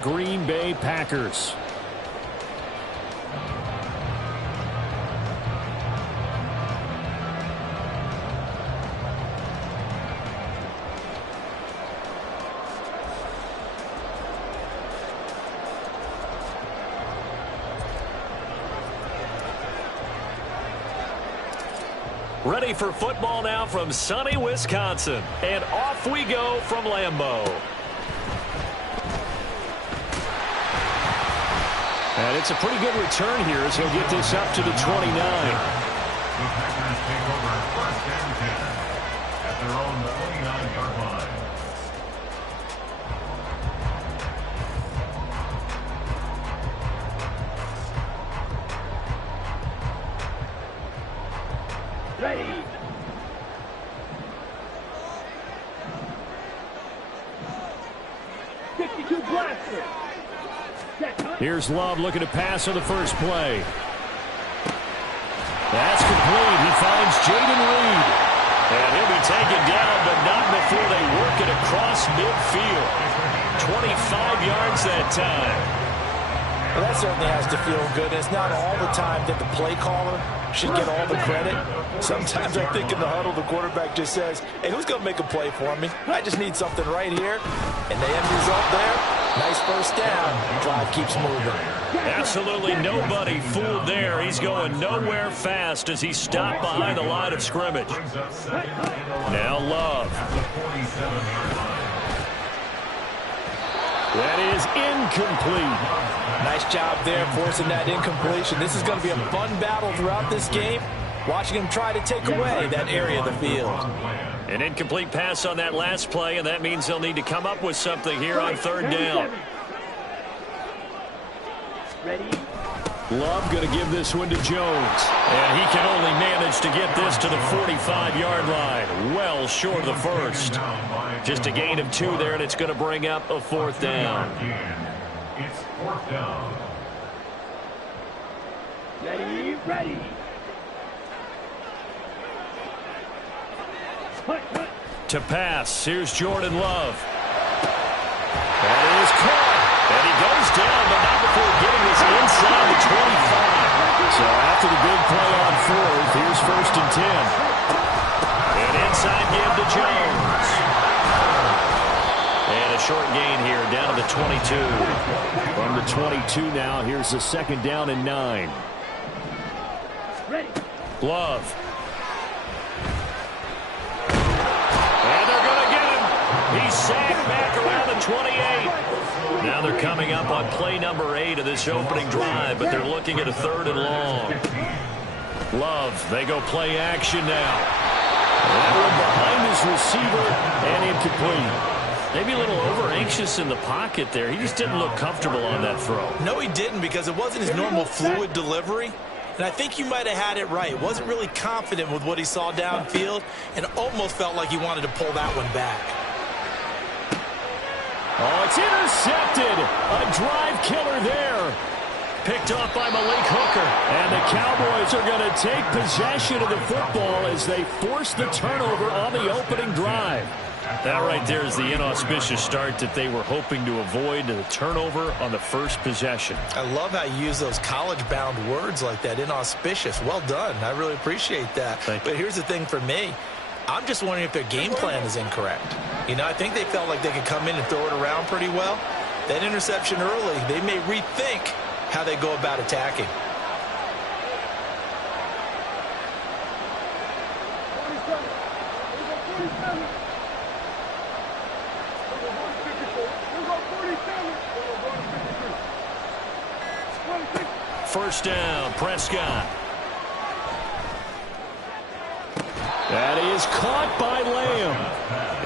Green Bay Packers. Ready for football now from sunny Wisconsin. And off we go from Lambeau. And it's a pretty good return here as he'll get this up to the 29. The Packers take over 1st and 10 at their own 29-yard line. Ready. Blaster. Here's Love looking to pass on the first play. That's complete. He finds Jaden Reed. And he'll be taken down, but not before they work it across midfield. 25 yards that time. Well, that certainly has to feel good. It's not all the time that the play caller should get all the credit. Sometimes I think in the huddle, the quarterback just says, hey, who's going to make a play for me? I just need something right here. And the end result there, nice first down. Drive keeps moving. Absolutely nobody fooled there. He's going nowhere fast as he stopped behind the line of scrimmage. Now Love. That is incomplete. Nice job there forcing that incompletion. This is going to be a fun battle throughout this game. Watching him try to take away that area of the field. An incomplete pass on that last play, and that means they'll need to come up with something here on 3rd down. Ready. Love going to give this one to Jones. And he can only manage to get this to the 45-yard line. Well short of the first. Just a gain of 2 there, and it's going to bring up a 4th down. It's 4th down. Ready, ready. To pass, here's Jordan Love. That is caught. And he goes down, but not before getting this inside the 25. So after the big play on 4th, here's 1st and 10. And inside give to Jones. And a short gain here, down to the 22. From the 22 now, here's the 2nd down and 9. Ready. Love. And they're going to get him. He's sacked back around the 28. Now they're coming up on play number 8 of this opening drive, but they're looking at a 3rd and long. Love, they go play action now. That one behind his receiver and incomplete. Maybe a little over-anxious in the pocket there. He just didn't look comfortable on that throw. No, he didn't, because it wasn't his normal fluid delivery. And I think you might have had it right. Wasn't really confident with what he saw downfield and almost felt like he wanted to pull that one back. Oh, it's intercepted. A drive killer there. Picked off by Malik Hooker. And the Cowboys are going to take possession of the football as they force the turnover on the opening drive. That right there is the inauspicious start that they were hoping to avoid, the turnover on the first possession. I love how you use those college-bound words like that, inauspicious. Well done. I really appreciate that. But here's the thing for me. I'm just wondering if their game plan is incorrect. You know, I think they felt like they could come in and throw it around pretty well. That interception early, they may rethink how they go about attacking. First down, Prescott. That is caught by Lamb.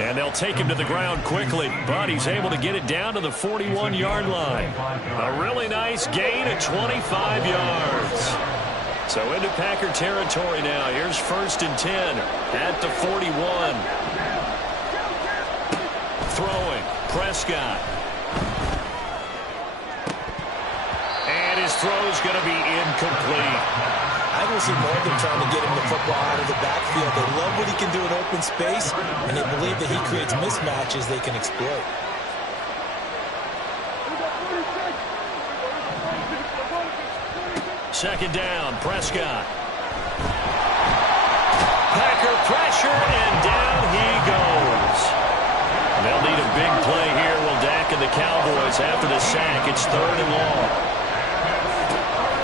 And they'll take him to the ground quickly, but he's able to get it down to the 41-yard line. A really nice gain of 25 yards. So into Packer territory now. Here's 1st and 10 at the 41. Throwing, Prescott. And his throw's going to be incomplete. I will see more of them trying to get him the football out of the backfield. They love what he can do in open space, and they believe that he creates mismatches they can exploit. Second down, Prescott. Packer pressure, and down he goes. They'll need a big play here. Will Dak and the Cowboys after the sack. It's third and long.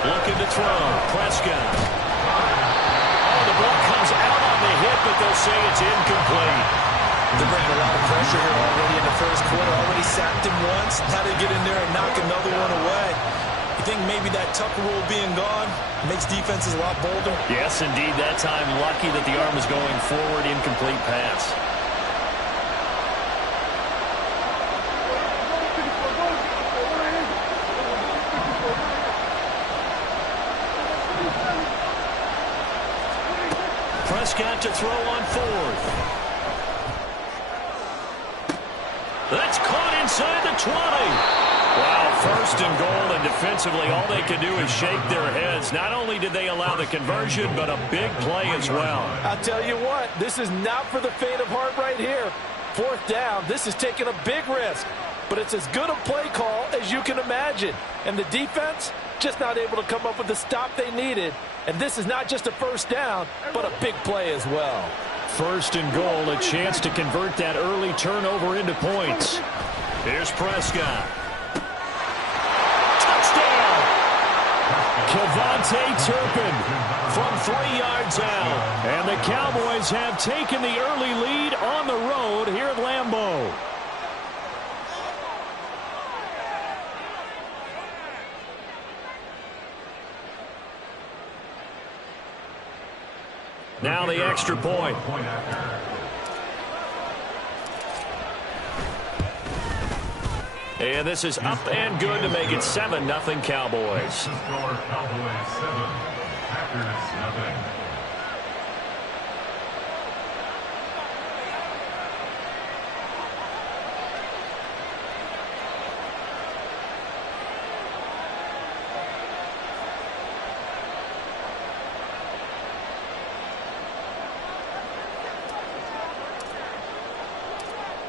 Looking to throw. Prescott. Oh, the ball comes out on the hit, but they'll say it's incomplete. They're bringing a lot of pressure here already in the first quarter. Already sacked him once. Had to get in there and knock another one away. You think maybe that Tucker rule being gone makes defenses a lot bolder? Yes, indeed. That time, lucky that the arm is going forward. Incomplete pass. Prescott to throw on fourth. That's caught inside the 20. Wow, first and goal, and defensively all they can do is shake their heads. Not only did they allow the conversion, but a big play as well. I'll tell you what, this is not for the faint of heart right here. Fourth down, this is taking a big risk, but it's as good a play call as you can imagine. And the defense, just not able to come up with the stop they needed. And this is not just a first down, but a big play as well. First and goal, a chance to convert that early turnover into points. Here's Prescott. Kevontae Turpin from 3 yards out. And the Cowboys have taken the early lead on the road here at Lambeau. Now the extra point. And this is up and good to make it 7-0 Cowboys. Score Cowboys 7, Packers 0.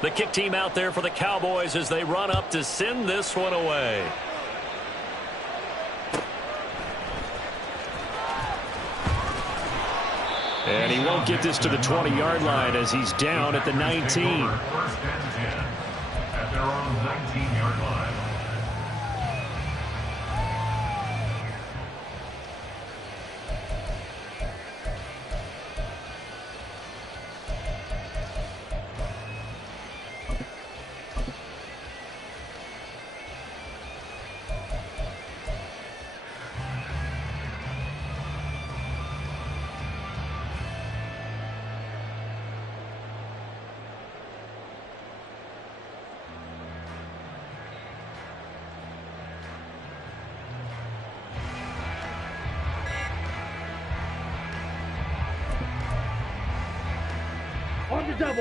The kick team out there for the Cowboys as they run up to send this one away. And he won't get this to the 20-yard line as he's down at the 19. First and 10 at their own 19-yard line.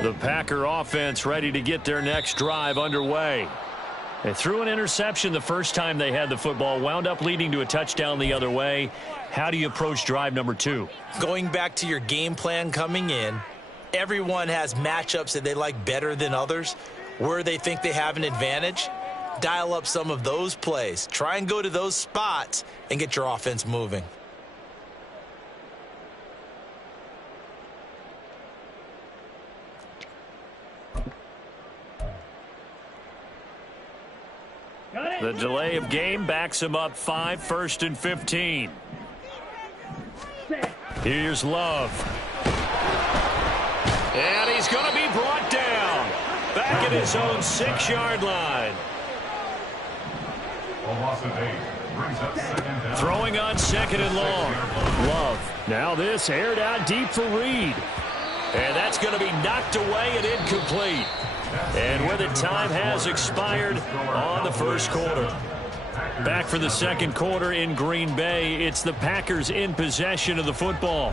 The Packer offense ready to get their next drive underway. They threw an interception the first time they had the football, wound up leading to a touchdown the other way. How do you approach drive number 2? Going back to your game plan coming in, everyone has matchups that they like better than others. Where they think they have an advantage, dial up some of those plays. Try and go to those spots and get your offense moving. The delay of game backs him up 5, 1st and 15. Here's Love. And he's going to be brought down. Back at his own 6-yard line. A loss of 8 brings up second down. Throwing on 2nd and long. Love. Now this aired out deep for Reed. And that's going to be knocked away and incomplete. And with it, time has expired on the first quarter. Back for the second quarter in Green Bay. It's the Packers in possession of the football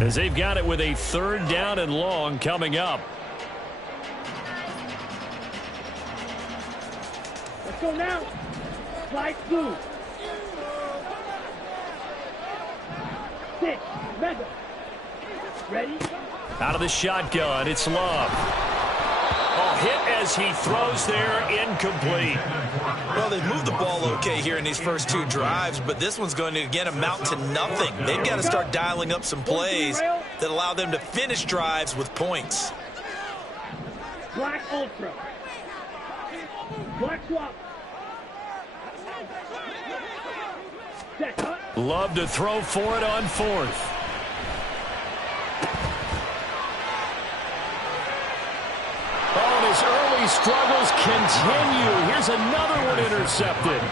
as they've got it with a 3rd down and long coming up. Let's go now. Slide through. 6. Mega. Ready? Out of the shotgun, it's Love. Oh, hit as he throws there, incomplete. Well, they've moved the ball okay here in these first two drives, but this one's going to, again, amount to nothing. They've got to start dialing up some plays that allow them to finish drives with points. Black Ultra. Black Swap. Love to throw for it on fourth. Oh, and his early struggles continue. Here's another one intercepted.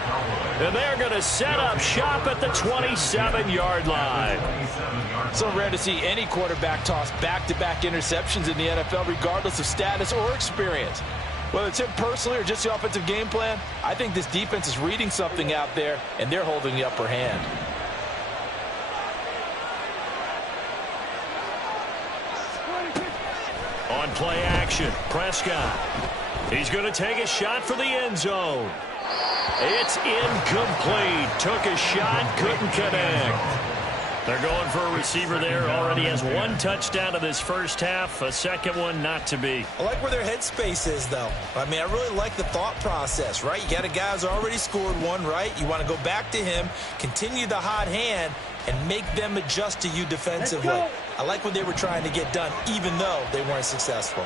And they're going to set up shop at the 27-yard line. So rare to see any quarterback toss back-to-back interceptions in the NFL, regardless of status or experience. Whether it's him personally or just the offensive game plan, I think this defense is reading something out there, and they're holding the upper hand. On play action, Prescott. He's going to take a shot for the end zone. It's incomplete. Took a shot, couldn't connect. They're going for a receiver there. Already has one touchdown in this first half. A second one not to be. I like where their headspace is, though. I mean, I really like the thought process, right? You got a guy who's already scored one, right? You want to go back to him, continue the hot hand, and make them adjust to you defensively. I like what they were trying to get done, even though they weren't successful.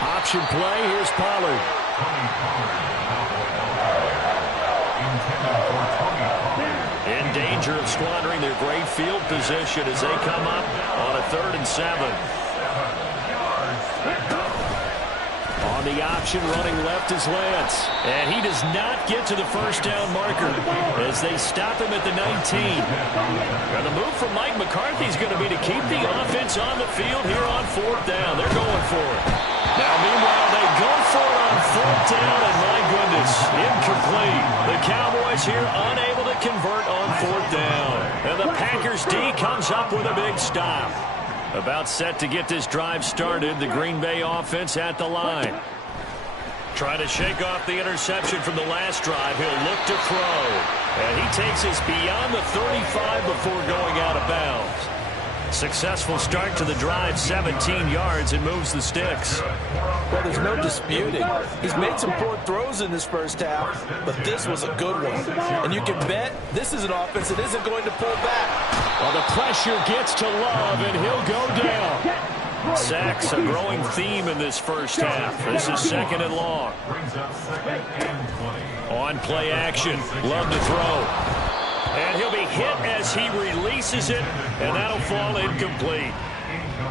Option play. Here's Pollard. In danger of squandering their great field position as they come up on a 3rd and 7. On the option, running left is Lance. And he does not get to the first down marker as they stop him at the 19. And the move from Mike McCarthy is going to be to keep the offense on the field here on 4th down. They're going for it. Now, meanwhile, they go for it on 4th down, and my goodness, incomplete. The Cowboys here unable to convert on 4th down. And the Packers D comes up with a big stop. About set to get this drive started. The Green Bay offense at the line. Trying to shake off the interception from the last drive. He'll look to throw. And he takes us beyond the 35 before going out of bounds. Successful start to the drive, 17 yards, and moves the sticks. Well, there's no disputing. He's made some poor throws in this first half, but this was a good one. And you can bet this is an offense that isn't going to pull back. Well, the pressure gets to Love, and he'll go down. Sacks, a growing theme in this first half. This is 2nd and long. On play action, Love to throw. And he'll be hit as he releases it, and that'll fall incomplete.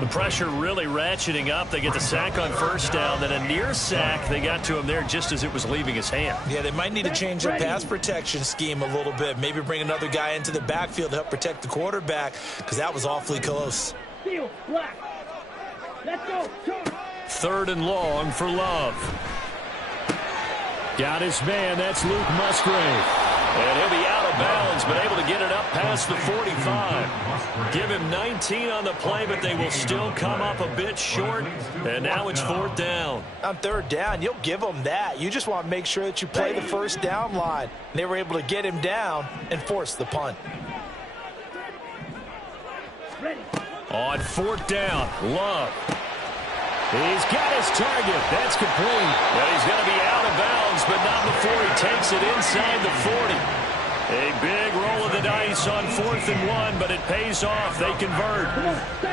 The pressure really ratcheting up. They get the sack on 1st down, then a near sack. They got to him there just as it was leaving his hand. Yeah, they might need to change their pass protection scheme a little bit. Maybe bring another guy into the backfield to help protect the quarterback, because that was awfully close. Let's go. 3rd and long for Love. Got his man. That's Luke Musgrave. And he'll be out of bounds, but able to get it up past the 45. Give him 19 on the play, but they will still come up a bit short. And now it's 4th down. On 3rd down, you'll give them that. You just want to make sure that you play the first down line. And they were able to get him down and force the punt. On 4th down, Love. He's got his target. That's complete. Well, he's going to be out of bounds, but not before he takes it inside the 40. A big roll of the dice on 4th and 1, but it pays off. They convert.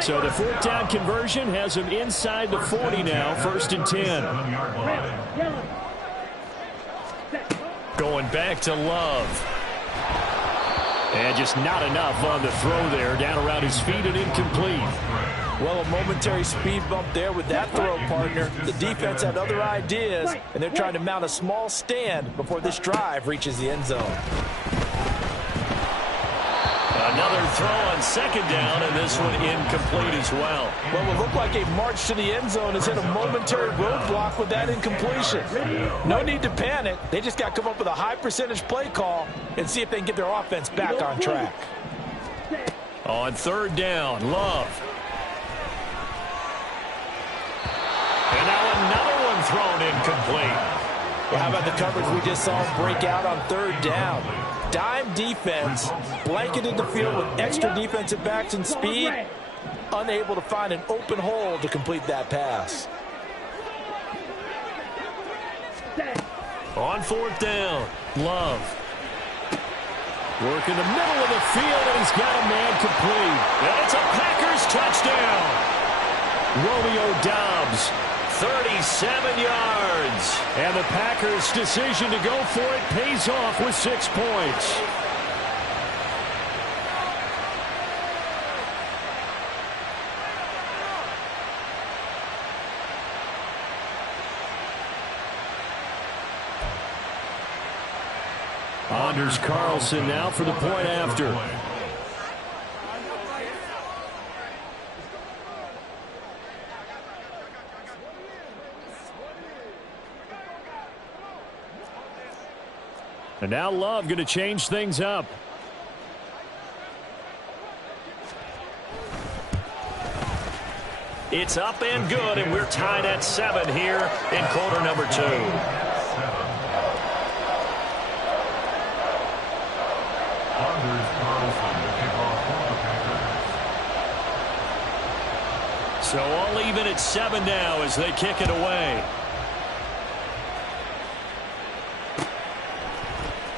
So the 4th down conversion has him inside the 40 now, 1st and 10. Going back to Love. And just not enough on the throw there. Down around his feet and incomplete. Well, a momentary speed bump there with that throw, partner. The defense had other ideas, and they're trying to mount a small stand before this drive reaches the end zone. Another throw on 2nd down, and this one incomplete as well. Well, it looked like a march to the end zone has hit a momentary roadblock with that incompletion. No need to panic. They just got to come up with a high percentage play call and see if they can get their offense back on track. On 3rd down, Love. And now another one thrown incomplete. Well, how about the coverage we just saw break out on 3rd down? Dime defense, blanketed the field with extra defensive backs and speed. unable to find an open hole to complete that pass. On fourth down, Love. Work in the middle of the field, and he's got a man complete. And it's a Packers touchdown. Romeo Doubs, 37 yards. And the Packers' decision to go for it pays off with 6 points. Anders Carlson now for the point after. And now Love going to change things up. It's up and good, and we're tied at 7 here in quarter number 2. So all even at 7 now as they kick it away.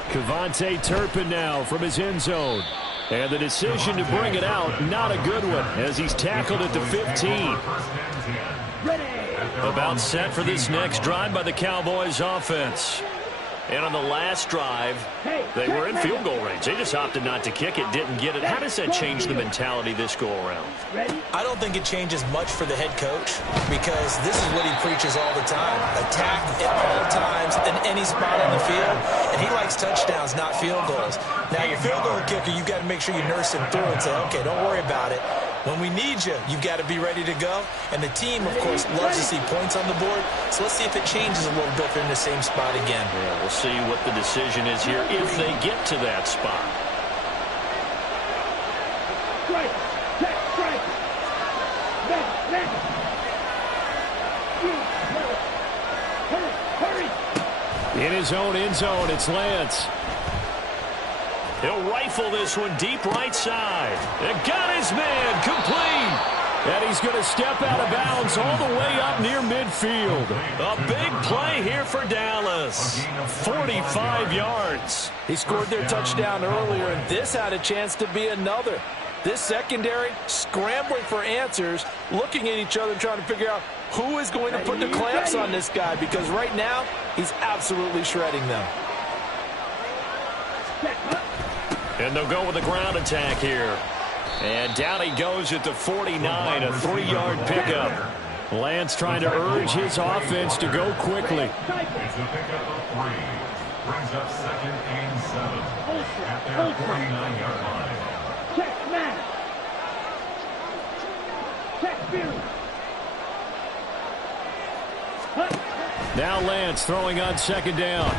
Kevontae Turpin now from his end zone. And the decision to bring it out, not a good one, as he's tackled at the 15. About set for this next drive by the Cowboys offense. And on the last drive, they were in field goal range. They just opted not to kick it, didn't get it. How does that change the mentality this go-around? I don't think it changes much for the head coach because this is what he preaches all the time. Attack at all times in any spot on the field, and he likes touchdowns, not field goals. Now, your field goal kicker, you've got to make sure you nurse him through and say, okay, don't worry about it. When we need you, you've got to be ready to go. And the team, of course, loves to see points on the board. So let's see if it changes a little bit if they're in the same spot again. Yeah, we'll see what the decision is here if they get to that spot. Strike! Check! Strike! Next! Hurry! In his own end zone, it's Lance. He'll rifle this one deep right side. And got his man complete. And he's going to step out of bounds all the way up near midfield. A big play here for Dallas. 45 yards. He scored their touchdown earlier, and this had a chance to be another. This secondary scrambling for answers, looking at each other, trying to figure out who is going to put the clamps on this guy, because right now he's absolutely shredding them. And they'll go with a ground attack here. And down he goes at the 49, a 3-yard pickup. Lance trying to urge his offense to go quickly. It's a pickup of 3. Brings up 2nd and 7 at their 49-yard line. Check Matt! Check Fury! Now Lance throwing on 2nd down.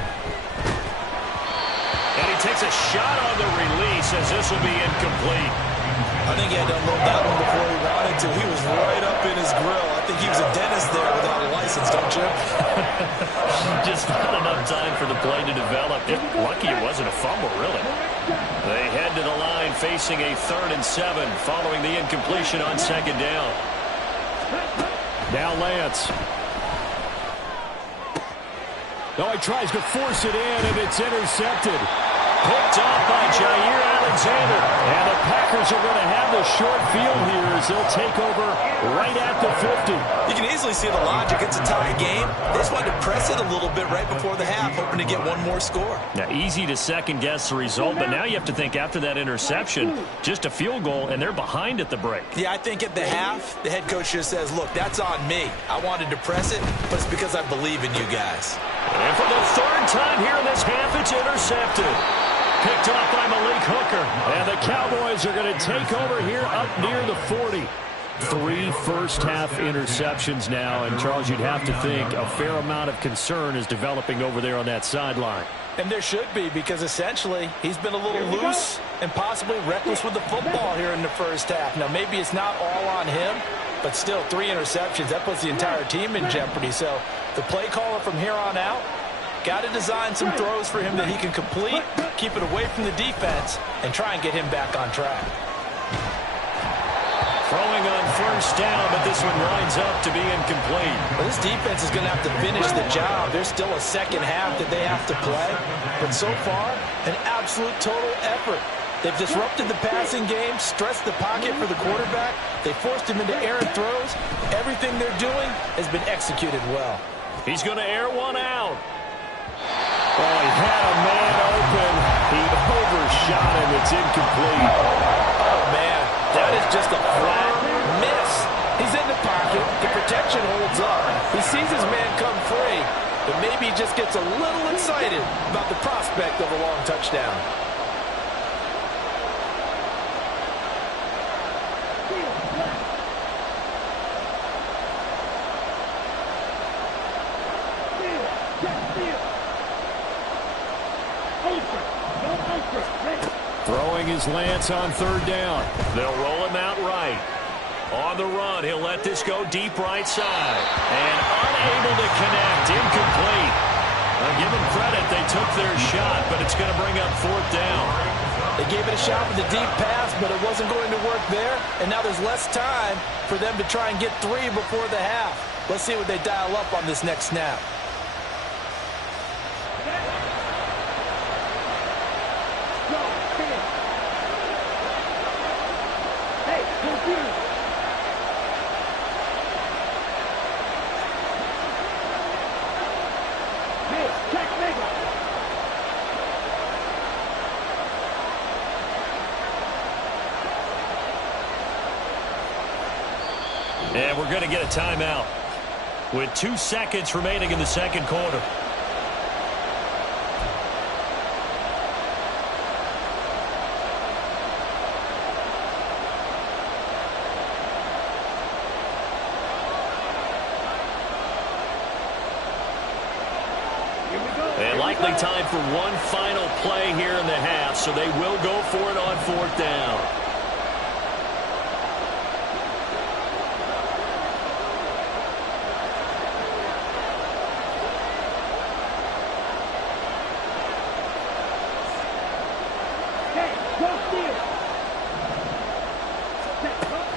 And he takes a shot on the release as this will be incomplete. I think he had to unload that one before he wanted to. He was right up in his grill. I think he was a dentist there without a license, don't you? Just not enough time for the play to develop. Lucky it wasn't a fumble, really. They head to the line facing a 3rd and 7 following the incompletion on 2nd down. Now Lance. Oh, he tries to force it in, and it's intercepted. Picked off by Jair Alexander. And the Packers are going to have the short field here as they'll take over right at the 50. You can easily see the logic. It's a tie game. They just wanted to press it a little bit right before the half, hoping to get one more score. Now, easy to second-guess the result, but now you have to think after that interception, just a field goal, and they're behind at the break. Yeah, I think at the half, the head coach just says, look, that's on me. I wanted to press it, but it's because I believe in you guys. And for the 3rd time here in this half, it's intercepted. Picked off by Malik Hooker. And the Cowboys are going to take over here up near the 40. 3 first-half interceptions now. And, Charles, you'd have to think a fair amount of concern is developing over there on that sideline. And there should be, because essentially he's been a little loose and possibly reckless with the football here in the first half. Now, maybe it's not all on him, but still 3 interceptions. That puts the entire team in jeopardy. So the play caller from here on out got to design some throws for him that he can complete, keep it away from the defense, and try and get him back on track. Throwing on first down, but this one winds up to be incomplete. Well, this defense is going to have to finish the job. There's still a second half that they have to play. But so far, an absolute total effort. They've disrupted the passing game, stressed the pocket for the quarterback. They forced him into errant throws. Everything they're doing has been executed well. He's going to air one out. Oh, he had a man open. He overshot him. It's incomplete. Oh, man, that is just a flat miss. He's in the pocket. The protection holds up. He sees his man come free, but maybe he just gets a little excited about the prospect of a long touchdown. Throwing his Lance on third down. They'll roll him out right. On the run, he'll let this go deep right side. And unable to connect, incomplete. I'll give them credit, they took their shot, but it's going to bring up fourth down. They gave it a shot with a deep pass, but it wasn't going to work there. And now there's less time for them to try and get three before the half. Let's see what they dial up on this next snap. And we're going to get a timeout with 2 seconds remaining in the second quarter. And likely time for one final play here in the half, so they will go for it on fourth down.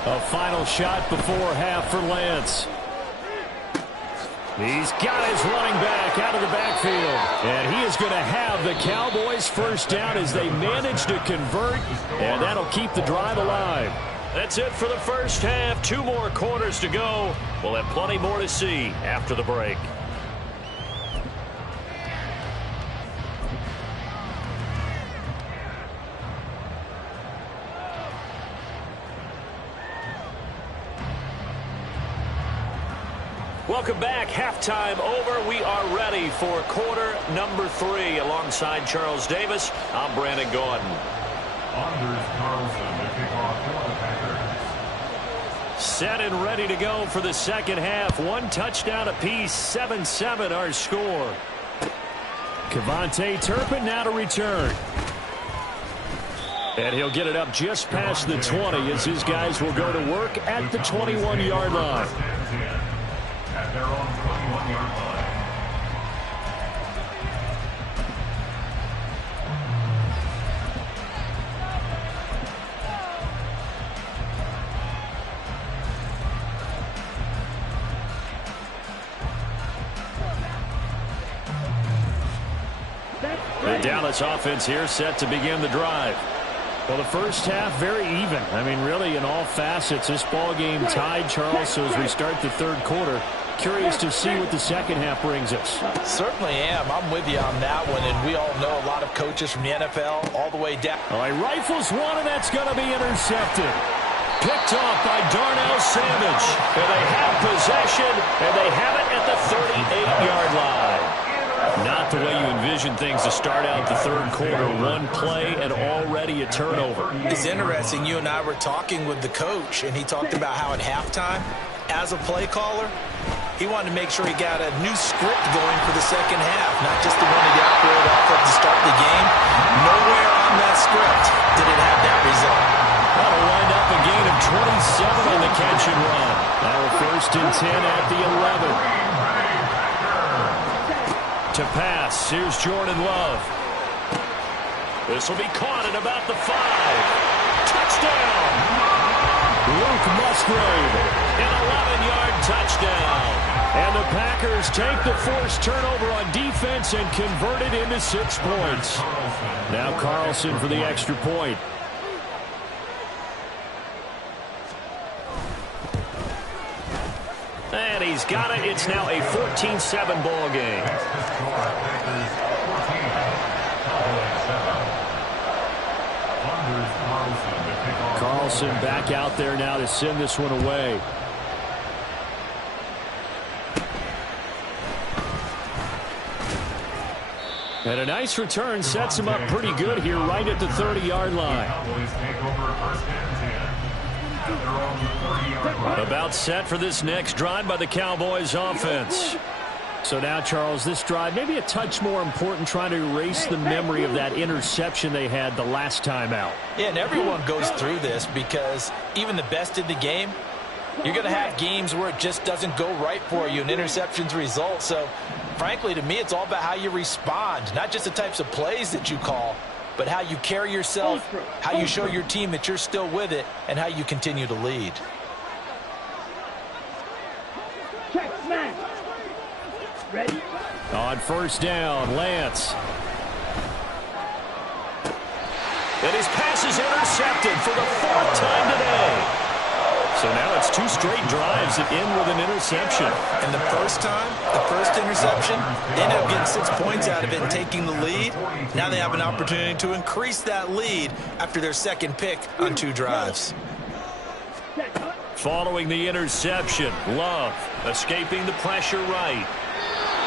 A final shot before half for Lance. He's got his running back out of the backfield. And he is going to have the Cowboys first down as they manage to convert. And that'll keep the drive alive. That's it for the first half. 2 more quarters to go. We'll have plenty more to see after the break. Welcome back. Halftime over. We are ready for quarter number 3. Alongside Charles Davis, I'm Brandon Gordon. Anders Carlson to kick off for the Packers. Set and ready to go for the second half. 1 touchdown apiece. 7-7 our score. Cavante Turpin now to return. And he'll get it up just past the 20 as his guys will go to work at the 21-yard line. At their own 21-yard line. The Dallas offense here set to begin the drive. Well, the first half very even. I mean, really in all facets, this ball game tied, Charles. So as we start the third quarter, curious to see what the second half brings us. Certainly am. I'm with you on that one, and we all know a lot of coaches from the NFL all the way down. All right, rifles one, and that's going to be intercepted. Picked off by Darnell Savage. And they have possession, and they have it at the 38-yard line. Not the way you envision things to start out the third quarter. 1 play and already a turnover. It's interesting. You and I were talking with the coach, and he talked about how at halftime, as a play caller, he wanted to make sure he got a new script going for the second half, not just the one he operated off of to start the game. Nowhere on that script did it have that result. That'll wind up a gain of 27 on the catch and run. Now a 1st and 10 at the 11. To pass, here's Jordan Love. This will be caught at about the 5. Touchdown! Luke Musgrave, an 11-yard touchdown. And the Packers take the forced turnover on defense and convert it into 6 points. Now Carlson for the extra point. And he's got it. It's now a 14-7 ball game. Carlson back out there now to send this one away. And a nice return sets him up pretty good here right at the 30-yard line. About set for this next drive by the Cowboys offense. So now, Charles, this drive maybe a touch more important, trying to erase the memory of that interception they had the last time out. Yeah, and everyone goes through this because even the best in the game, you're going to have games where it just doesn't go right for you and interceptions result. So, frankly, to me, it's all about how you respond, not just the types of plays that you call, but how you carry yourself, how you show your team that you're still with it, and how you continue to lead. Check, man. Ready? On first down, Lance. And his pass is intercepted for the 4th time today. So now it's 2 straight drives that end with an interception. And the first time, the first interception, they ended up getting 6 points out of it and taking the lead. Now they have an opportunity to increase that lead after their second pick on 2 drives. Following the interception, Love escaping the pressure right.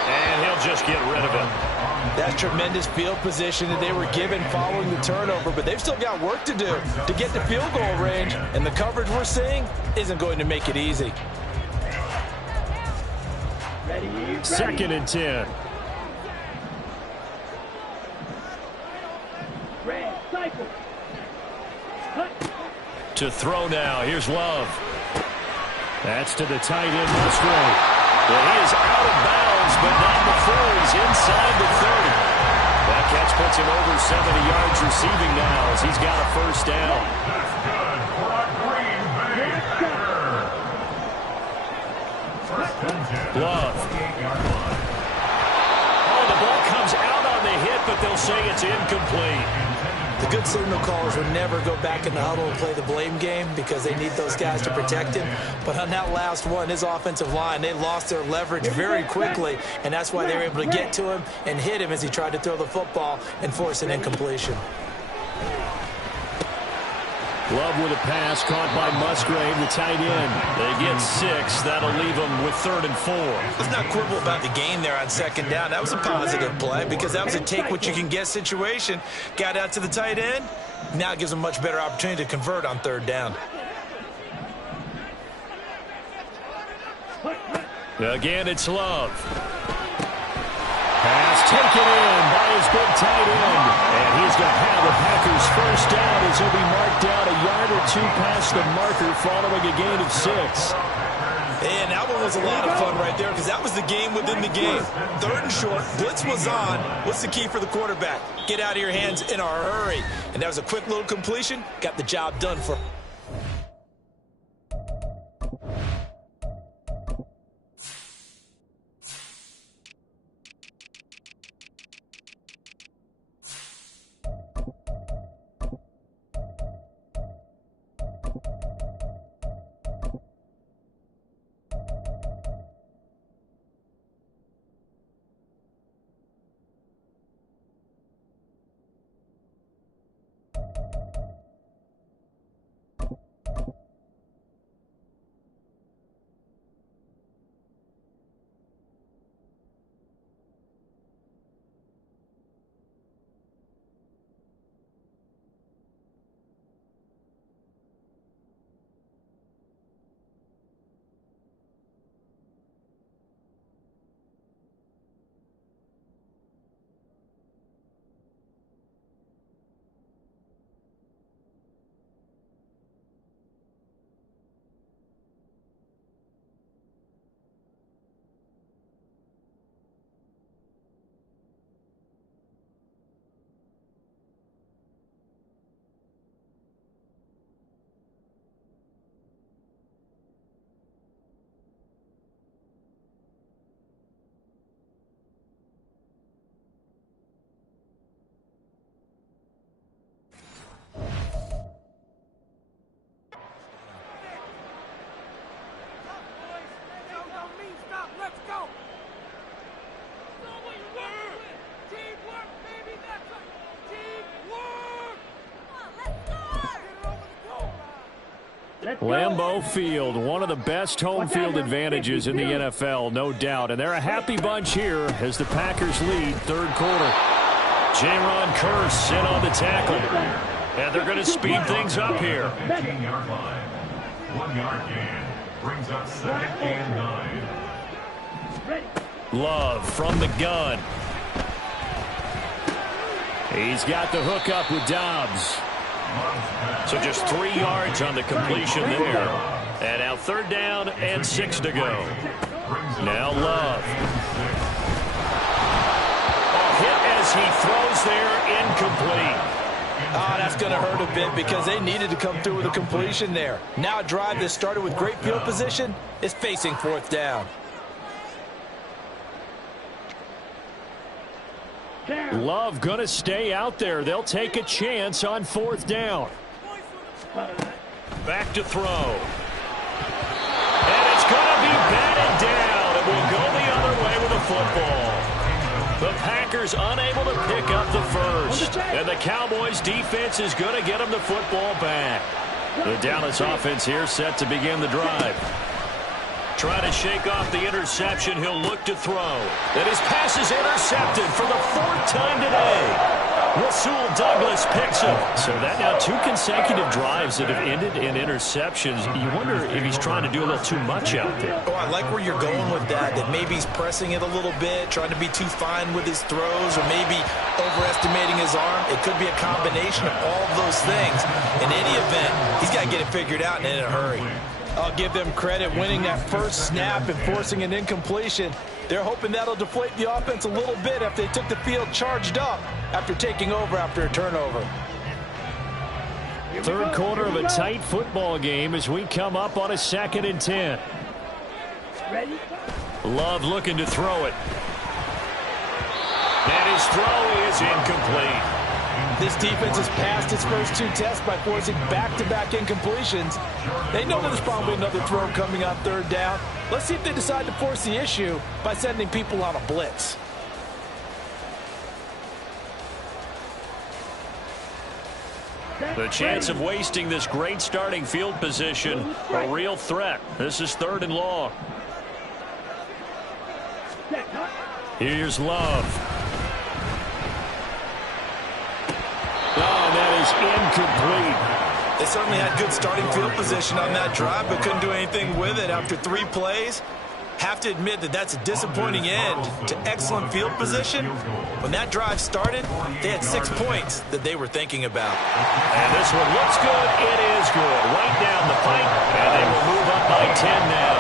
And he'll just get rid of it. That's tremendous field position that they were given following the turnover, but they've still got work to do to get to field goal range, and the coverage we're seeing isn't going to make it easy. Ready. 2nd and 10. Red, cycle. To throw now, here's Love. That's to the tight end, Musgrave. Well, he is out of bounds, but not before he's inside the 30. That catch puts him over 70 yards receiving now as he's got a first down. Love. Oh, the ball comes out on the hit, but they'll say it's incomplete. The good signal callers would never go back in the huddle and play the blame game because they need those guys to protect him. But on that last one, his offensive line, they lost their leverage very quickly, and that's why they were able to get to him and hit him as he tried to throw the football and force an incompletion. Love with a pass caught by Musgrave, the tight end. They get 6. That'll leave them with 3rd and 4. Let's not quibble about the gain there on 2nd down. That was a positive play because that was a take-what-you-can-get situation. Got out to the tight end. Now it gives them a much better opportunity to convert on 3rd down. Again, it's Love. Pass taken in by his big tight end. And he's going to have the Packers first down as he'll be marked down a yard or 2 past the marker following a gain of 6. And that one was a lot of fun right there because that was the game within the game. 3rd and short, blitz was on. What's the key for the quarterback? Get out of your hands in a hurry. And that was a quick little completion. Got the job done for Lambeau Field, one of the best home field advantages in the NFL, no doubt. And they're a happy bunch here as the Packers lead third quarter. Jaron Kearse in on the tackle. And they're going to speed things up here. 15-yard line. 1 yard gain. Brings up 2nd and 9. Love from the gun. He's got the hook up with Dobbs. So just 3 yards on the completion there. And now 3rd down and 6 to go. Now Love. A hit as he throws there, incomplete. Oh, that's going to hurt a bit because they needed to come through with a completion there. Now a drive that started with great field position is facing 4th down. Love going to stay out there. They'll take a chance on 4th down. Back to throw. And it's going to be batted down. It will go the other way with the football. The Packers unable to pick up the first. And the Cowboys defense is going to get them the football back. The Dallas offense here set to begin the drive. Trying to shake off the interception. He'll look to throw. And his pass is intercepted for the 4th time today. Rasul Douglas picks him. So that now 2 consecutive drives that have ended in interceptions. You wonder if he's trying to do a little too much out there. Oh, I like where you're going with that maybe he's pressing it a little bit, trying to be too fine with his throws, or maybe overestimating his arm. It could be a combination of all of those things. In any event, he's got to get it figured out and in a hurry. I'll give them credit winning that first snap and forcing an incompletion. They're hoping that'll deflate the offense a little bit after they took the field charged up after taking over after a turnover. Third quarter of a tight football game as we come up on a 2nd and 10. Ready? Love looking to throw it. And his throw is incomplete. This defense has passed its first 2 tests by forcing back-to-back incompletions. They know there's probably another throw coming on 3rd down. Let's see if they decide to force the issue by sending people on a blitz. The chance of wasting this great starting field position, a real threat. This is 3rd and long. Here's Love. Oh, that is incomplete. They certainly had good starting field position on that drive, but couldn't do anything with it after 3 plays. Have to admit that that's a disappointing end to excellent field position. When that drive started, they had 6 points that they were thinking about. And this one looks good. It is good. Right down the pipe. And they will move up by 10 now,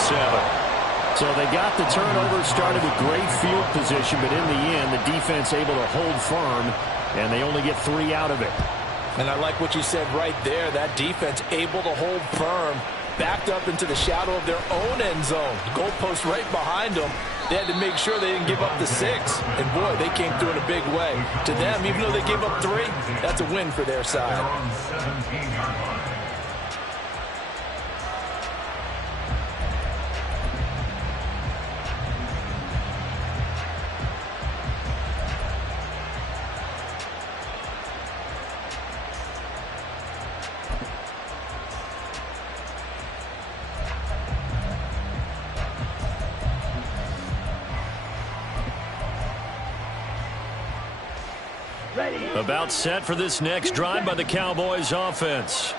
17-7. So they got the turnover started with great field position, but in the end, the defense able to hold firm, and they only get 3 out of it. And I like what you said right there. That defense able to hold firm, backed up into the shadow of their own end zone. The goalpost right behind them. They had to make sure they didn't give up the 6. And, boy, they came through in a big way. To them, even though they gave up 3, that's a win for their side. They're on 17-yard line. About set for this next drive by the Cowboys offense.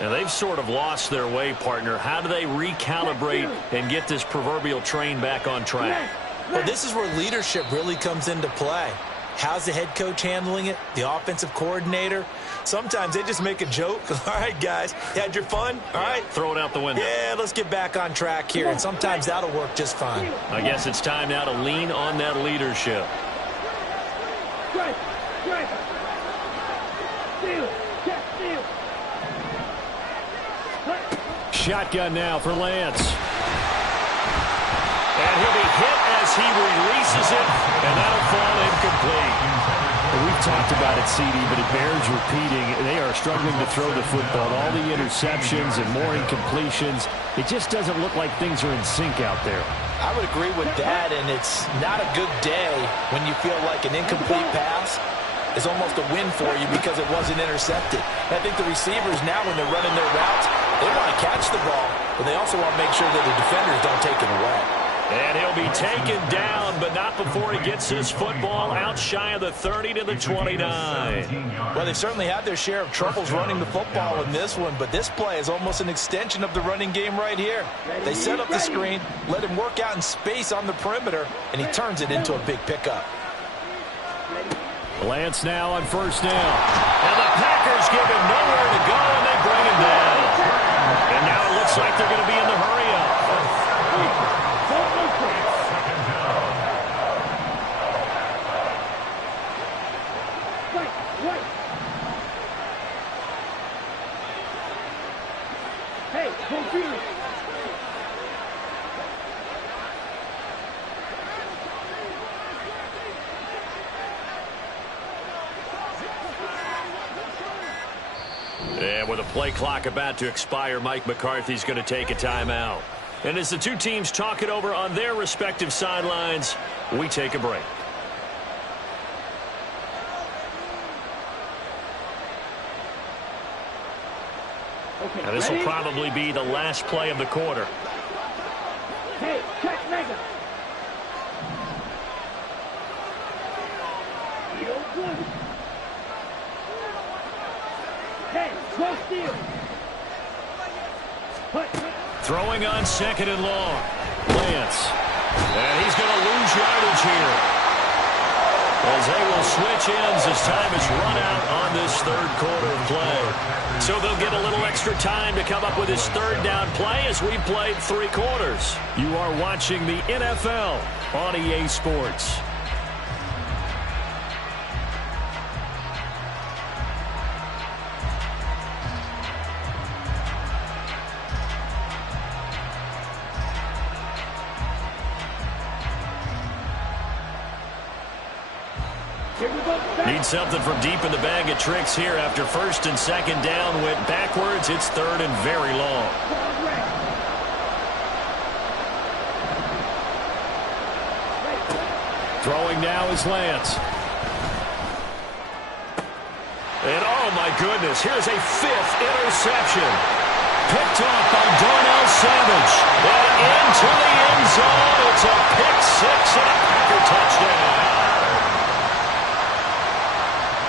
And they've sort of lost their way, partner. How do they recalibrate and get this proverbial train back on track? Well, this is where leadership really comes into play. How's the head coach handling it? The offensive coordinator? Sometimes they just make a joke. All right, guys, you had your fun? All right. Throw it out the window. Yeah, let's get back on track here. And sometimes that'll work just fine. I guess it's time now to lean on that leadership. Strike! Strike! Steal! Check! Steal! Shotgun now for Lance. And he'll be hit as he releases it, and that'll fall incomplete. We've talked about it, CD, but it bears repeating. They are struggling to throw the football. All the interceptions and more incompletions. It just doesn't look like things are in sync out there. I would agree with that, and it's not a good day when you feel like an incomplete pass is almost a win for you because it wasn't intercepted. And I think the receivers now, when they're running their routes, they want to catch the ball, but they also want to make sure that the defenders don't take it away. And he'll be taken down, but not before he gets his football out shy of the 30 to the 29. Well, they've certainly had their share of troubles running the football in this one, but this play is almost an extension of the running game right here. They set up the screen, let him work out in space on the perimeter, and he turns it into a big pickup. Lance now on first down. And the Packers give him nowhere to go, and they bring him down. And now it looks like they're going to be in the hurry-up. Hey, computer. And with a play clock about to expire, Mike McCarthy's going to take a timeout. And as the two teams talk it over on their respective sidelines, we take a break. Okay, Now this will probably be the last play of the quarter. Hey, check mega. Good. Hey, go steal. Throwing on second and long. Lance. And he's going to lose yardage here, as they will switch ends as time is run out on this third quarter of play. So they'll get a little extra time to come up with his third down play as we played 3 quarters. You are watching the NFL on EA Sports. Need something from deep in the bag of tricks here after first and second down went backwards. It's third and very long. Throwing now is Lance. And oh my goodness, here's a 5th interception. Picked off by Darnell Savage. And into the end zone. It's a pick 6 and a Packer touchdown.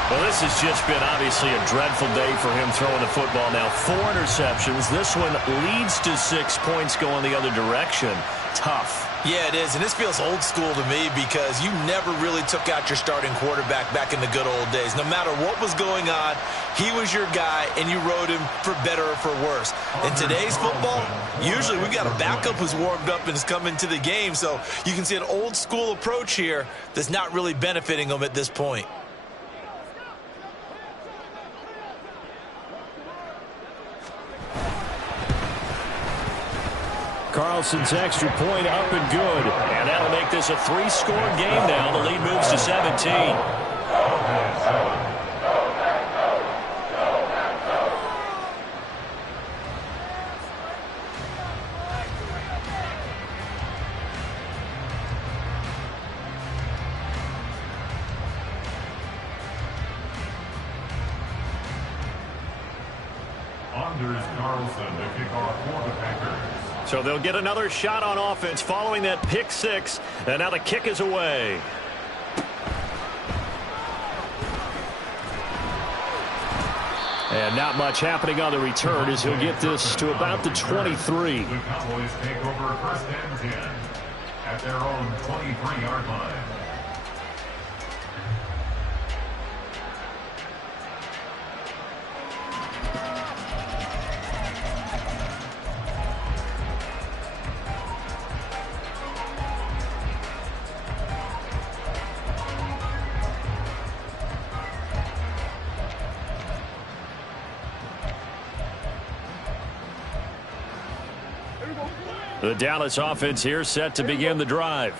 Well, this has just been obviously a dreadful day for him throwing the football now. 4 interceptions. This one leads to 6 points going the other direction. Tough. Yeah, it is, and this feels old school to me because you never really took out your starting quarterback back in the good old days. No matter what was going on, he was your guy, and you rode him for better or for worse. In today's football, usually we got a backup who's warmed up and is coming to the game, so you can see an old school approach here that's not really benefiting them at this point. Carlson's extra point up and good. And that'll make this a 3-score game now. The lead moves to 17. Anders Carlson to kick off for the Packers. So they'll get another shot on offense following that pick 6. And now the kick is away. And not much happening on the return as he'll get this to about the 23. The Cowboys take over first and 10 at their own 23-yard line. The Dallas offense here set to begin the drive.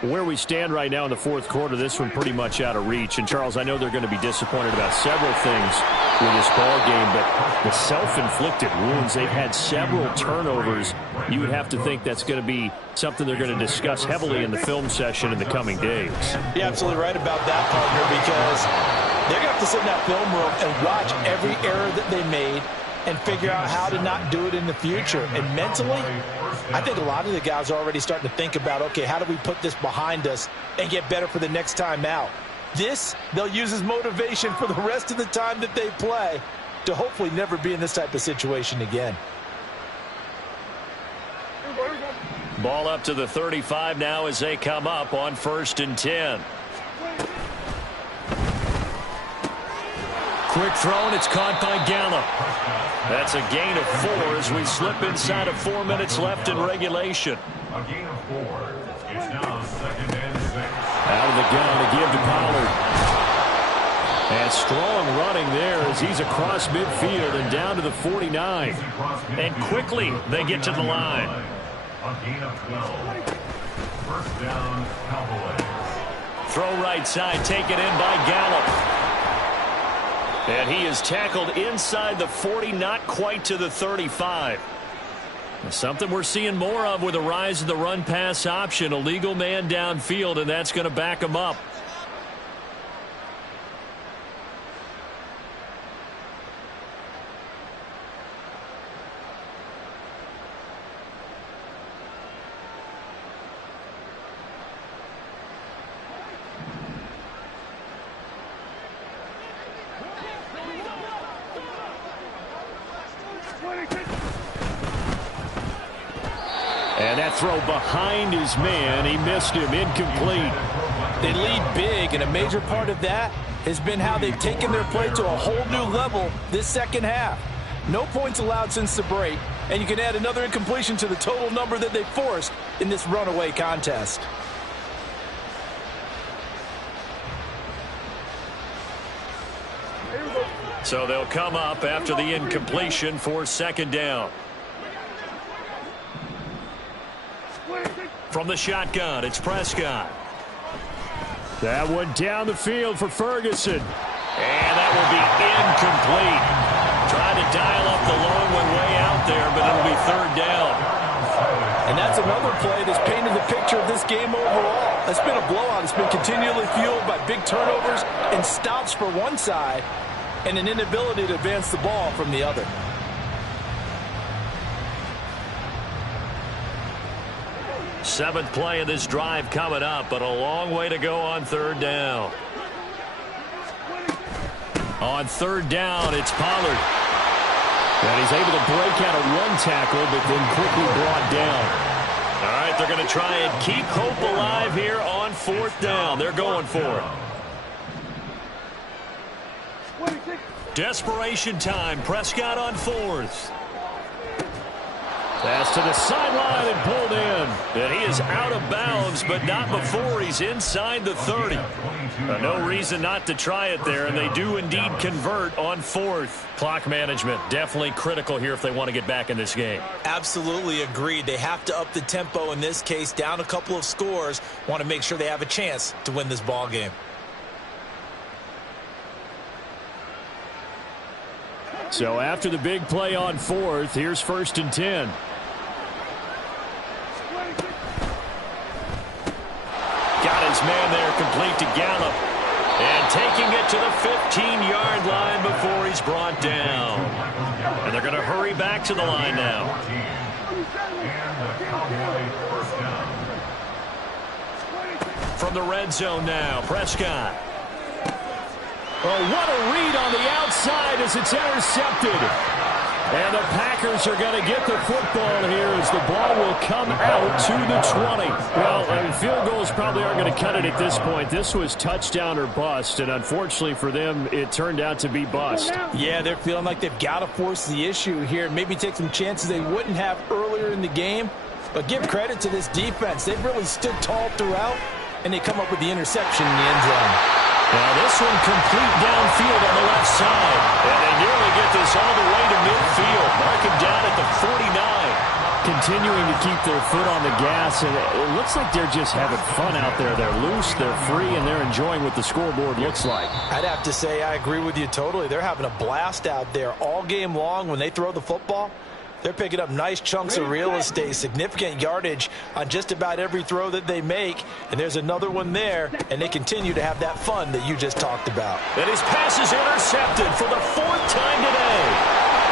Where we stand right now in the fourth quarter, this one pretty much out of reach. And, Charles, I know they're going to be disappointed about several things with this ball game, but the self-inflicted wounds, they've had several turnovers. You would have to think that's going to be something they're going to discuss heavily in the film session in the coming days. You're absolutely right about that, partner, because They're going to have to sit in that film room and watch every error that they made and figure out how to not do it in the future. And mentally, I think a lot of the guys are already starting to think about, okay, how do we put this behind us and get better for the next time out? This, they'll use as motivation for the rest of the time that they play to hopefully never be in this type of situation again. Ball up to the 35 now as they come up on 1st and 10. Quick throw, and it's caught by Gallup. That's a gain of 4 as we slip inside of 4 minutes left in regulation. A gain of 4. It's now 2nd and 6. Out of the gun to give to Pollard. And strong running there as he's across midfield and down to the 49. And quickly they get to the line. A gain of 12. First down, Cowboys. Throw right side, taken in by Gallup. And he is tackled inside the 40, not quite to the 35. Something we're seeing more of with the rise of the run-pass option. A legal man downfield, and that's going to back him up. And that throw behind his man, he missed him, incomplete. They lead big, and a major part of that has been how they've taken their play to a whole new level this second half. No points allowed since the break, and you can add another incompletion to the total number that they forced in this runaway contest. So they'll come up after the incompletion for 2nd down. From the shotgun, it's Prescott. That one down the field for Ferguson. And that will be incomplete. Trying to dial up the long one way out there, but it'll be 3rd down. And that's another play that's painted the picture of this game overall. It's been a blowout. It's been continually fueled by big turnovers and stops for one side and an inability to advance the ball from the other. Seventh play of this drive coming up, but a long way to go on 3rd down. On 3rd down, it's Pollard. And he's able to break out of one tackle, but then quickly brought down. All right, they're going to try and keep hope alive here on 4th down. They're going for it. Desperation time. Prescott on 4th. Pass to the sideline and pulled in. And he is out of bounds, but not before he's inside the 30. No reason not to try it there, and they do indeed convert on 4th. Clock management definitely critical here if they want to get back in this game. Absolutely agreed. They have to up the tempo in this case, down a couple of scores. Want to make sure they have a chance to win this ball game. So after the big play on 4th, here's 1st and 10. Got his man there, complete to Gallup. And taking it to the 15-yard line before he's brought down. And they're going to hurry back to the line now. From the red zone now, Prescott. Oh, what a read on the outside as it's intercepted. And the Packers are going to get the football here as the ball will come out to the 20. Well, field goals probably aren't going to cut it at this point. This was touchdown or bust, and unfortunately for them, it turned out to be bust. Yeah, they're feeling like they've got to force the issue here, maybe take some chances they wouldn't have earlier in the game. But give credit to this defense. They've really stood tall throughout, and they come up with the interception in the end zone. Now this one complete downfield on the left side. And they nearly get this all the way to midfield. Mark him down at the 49. Continuing to keep their foot on the gas. And it looks like they're just having fun out there. They're loose, they're free, and they're enjoying what the scoreboard looks like. I'd have to say I agree with you totally. They're having a blast out there all game long when they throw the football. They're picking up nice chunks of real estate, significant yardage on just about every throw that they make. And there's another one there, and they continue to have that fun that you just talked about. And his pass is intercepted for the 4th time today.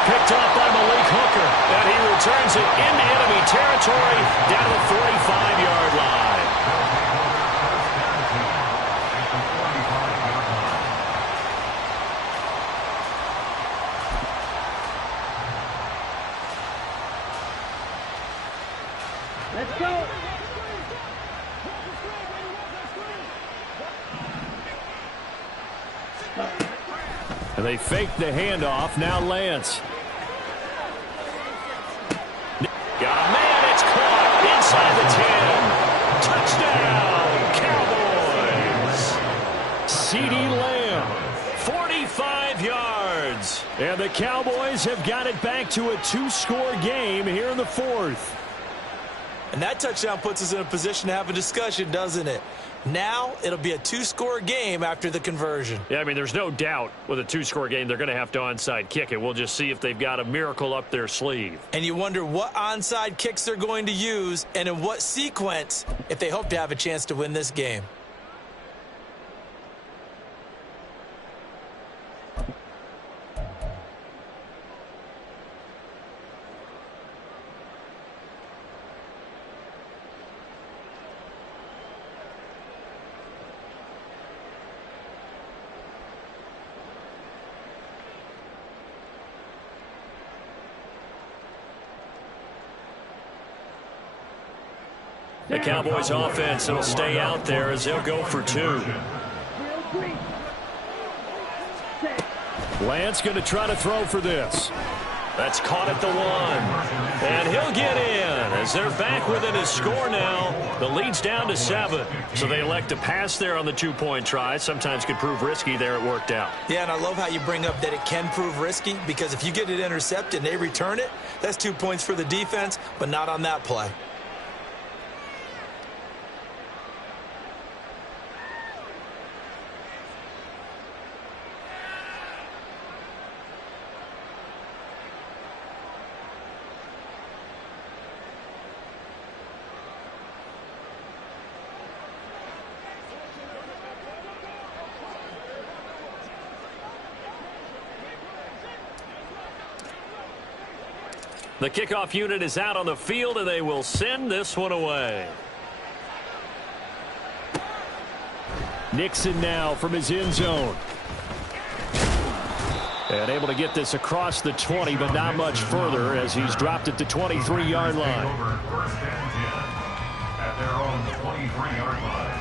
Picked up by Malik Hooker, and he returns it into enemy territory down to the 45-yard line. Let's go. And they fake the handoff. Now Lance. Got a man. It's caught inside the 10. Touchdown, Cowboys. CeeDee Lamb, 45 yards. And the Cowboys have got it back to a 2-score game here in the 4th. And that touchdown puts us in a position to have a discussion, doesn't it? Now it'll be a 2-score game after the conversion. Yeah, I mean, there's no doubt with a 2-score game they're going to have to onside kick it. We'll just see if they've got a miracle up their sleeve. And you wonder what onside kicks they're going to use and in what sequence if they hope to have a chance to win this game. The Cowboys offense will stay out there as they'll go for 2. Lance going to try to throw for this. That's caught at the 1. And he'll get in as they're back within a score now. The lead's down to 7. So they elect to pass there on the 2-point try. Sometimes could prove risky there. It worked out. Yeah, and I love how you bring up that it can prove risky because if you get it intercepted and they return it, that's 2 points for the defense, but not on that play. The kickoff unit is out on the field, and they will send this one away. Nixon now from his end zone. And able to get this across the 20, but not much further as he's dropped it to 23-yard line. Over 1st and 10 at their own 23-yard line.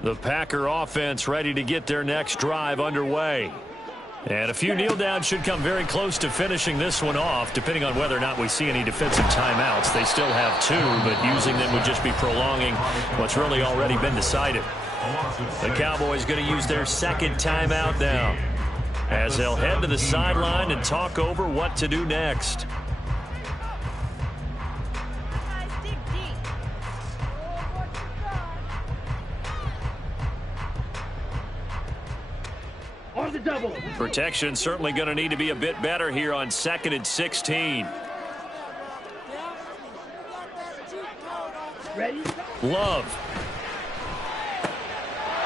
The Packer offense ready to get their next drive underway. And a few kneel downs should come very close to finishing this one off, depending on whether or not we see any defensive timeouts. They still have 2, but using them would just be prolonging what's really already been decided. The Cowboys going to use their 2nd timeout now as they'll head to the sideline and talk over what to do next. Protection certainly going to need to be a bit better here on 2nd and 16. Ready? Love.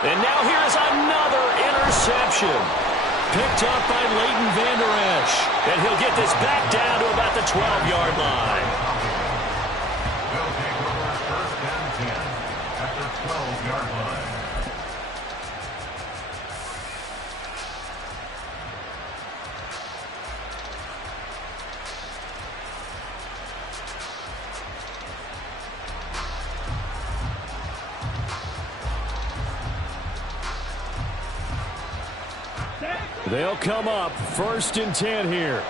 And now here's another interception. Picked up by Leighton Vander Esch. And he'll get this back down to about the 12-yard line. They'll take over 1st and 10 at the 12-yard line. They'll come up 1st and 10 here.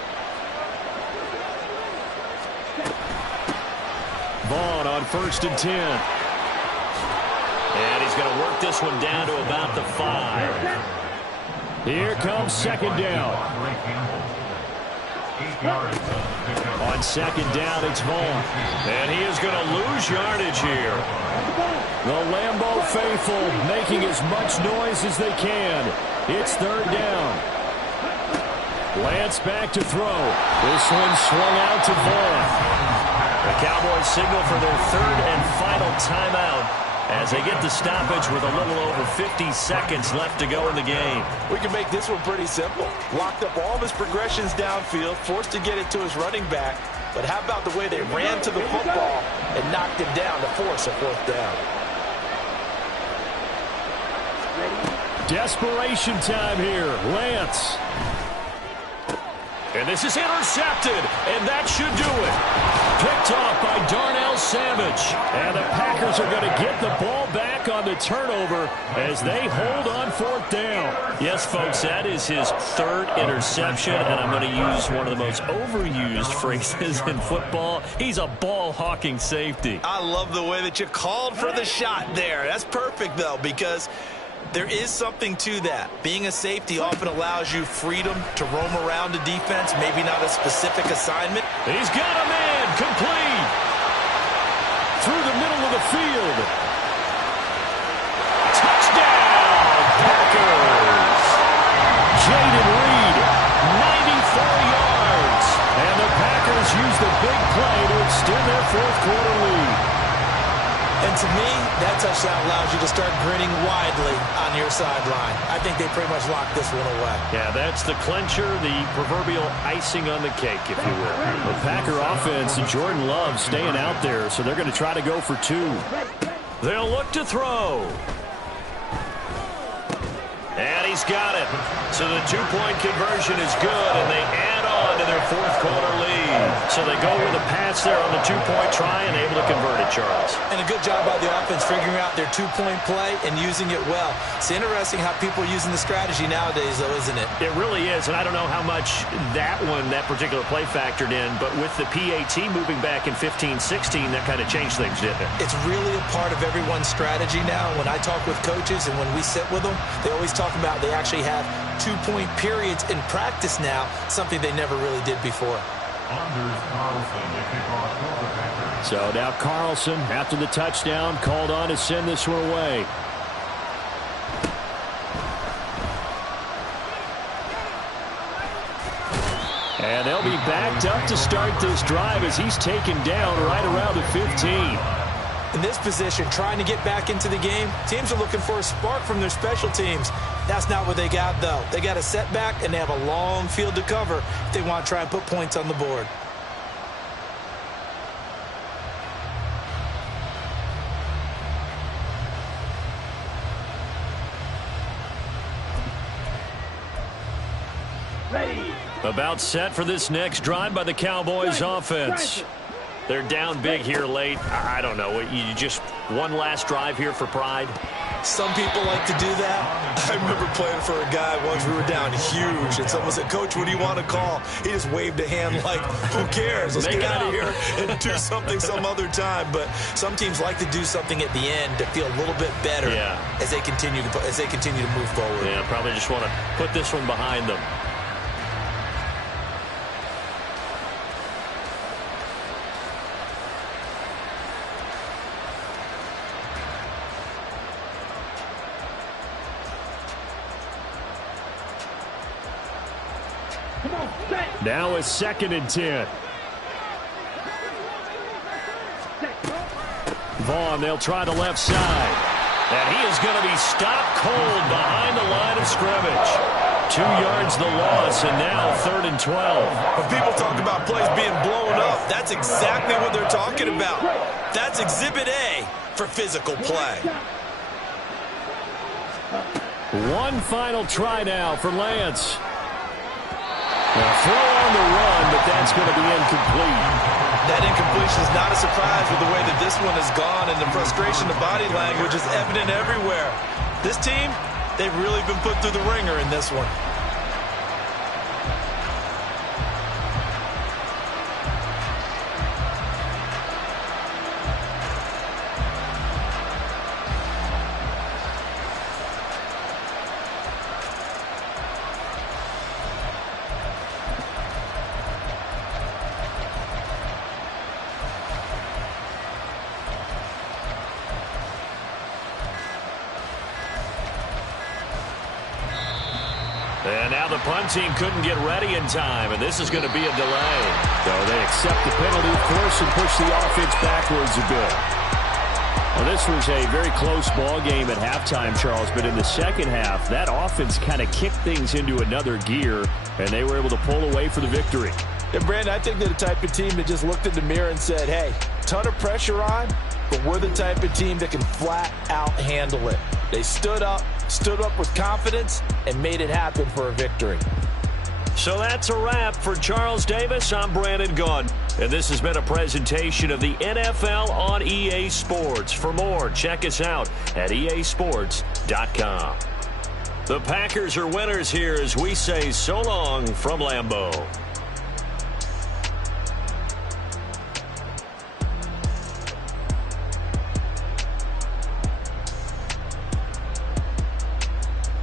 Vaughn on 1st and 10. And he's going to work this one down to about the 5. Here comes 2nd down. On 2nd down, it's Vaughn. And he is going to lose yardage here. The Lambeau faithful making as much noise as they can. It's 3rd down. Lance back to throw. This one swung out to Vaughn. The Cowboys signal for their 3rd and final timeout as they get the stoppage with a little over 50 seconds left to go in the game. We can make this one pretty simple. Locked up all of his progressions downfield, forced to get it to his running back. But how about the way they ran to the football and knocked him down to force a 4th down? Desperation time here. Lance. And this is intercepted, and that should do it. Picked off by Darnell Savage. And the Packers are going to get the ball back on the turnover as they hold on 4th down. Yes, folks, that is his 3rd interception, and I'm going to use one of the most overused phrases in football. He's a ball-hawking safety. I love the way that you called for the shot there. That's perfect, though, because there is something to that. Being a safety often allows you freedom to roam around a defense, maybe not a specific assignment. He's got a man complete through the middle of the field. Touchdown, Packers. Jaden Reed, 94 yards. And the Packers use the big play to extend their 4th quarter lead. And to me, that touchdown allows you to start grinning widely on your sideline. I think they pretty much locked this one away. Yeah, that's the clincher, the proverbial icing on the cake, if you will. The Packer offense and Jordan Love staying out there, so they're going to try to go for 2. They'll look to throw. And he's got it. So the 2-point conversion is good, and they add on to their 4th quarter lead. So they go with a pass there on the 2-point try and able to convert it, Charles. And a good job by the offense figuring out their 2-point play and using it well. It's interesting how people are using the strategy nowadays, though, isn't it? It really is, and I don't know how much that particular play factored in, but with the PAT moving back in 15-16, that kind of changed things, didn't it? It's really a part of everyone's strategy now. When I talk with coaches and when we sit with them, they always talk about they actually have 2-point periods in practice now, something they never really did before. So now Carlson, after the touchdown, called on to send this one away. And they'll be backed up to start this drive as he's taken down right around the 15. In this position, trying to get back into the game, teams are looking for a spark from their special teams. That's not what they got, though. They got a setback, and they have a long field to cover if they want to try and put points on the board. About set for this next drive by the Cowboys offense. They're down big here late. I don't know. You just one last drive here for pride? Some people like to do that. I remember playing for a guy once. We were down huge, and someone said, "Coach, what do you want to call?" He just waved a hand like, "Who cares? Let's get out of here and do something some other time." But some teams like to do something at the end to feel a little bit better as they continue to move forward. Yeah, probably just want to put this one behind them. Now it's 2nd and 10. Vaughn, they'll try the left side. And he is going to be stopped cold behind the line of scrimmage. 2 yards the loss, and now 3rd and 12. When people talk about plays being blown up, that's exactly what they're talking about. That's Exhibit A for physical play. One final try now for Lance. A throw on the run, but that's going to be incomplete. That incompletion is not a surprise with the way that this one has gone, and the frustration, the body language is evident everywhere. This team, they've really been put through the ringer in this one. And now the punt team couldn't get ready in time, and this is going to be a delay. So they accept the penalty, of course, and push the offense backwards a bit. Well, this was a very close ball game at halftime, Charles, but in the second half, that offense kind of kicked things into another gear, and they were able to pull away for the victory. And, Brandon, I think they're the type of team that just looked in the mirror and said, hey, ton of pressure on, but we're the type of team that can flat out handle it. They stood up with confidence, and made it happen for a victory. So that's a wrap for Charles Davis. I'm Brandon Gunn, and this has been a presentation of the NFL on EA Sports. For more, check us out at easports.com. The Packers are winners here as we say so long from Lambeau.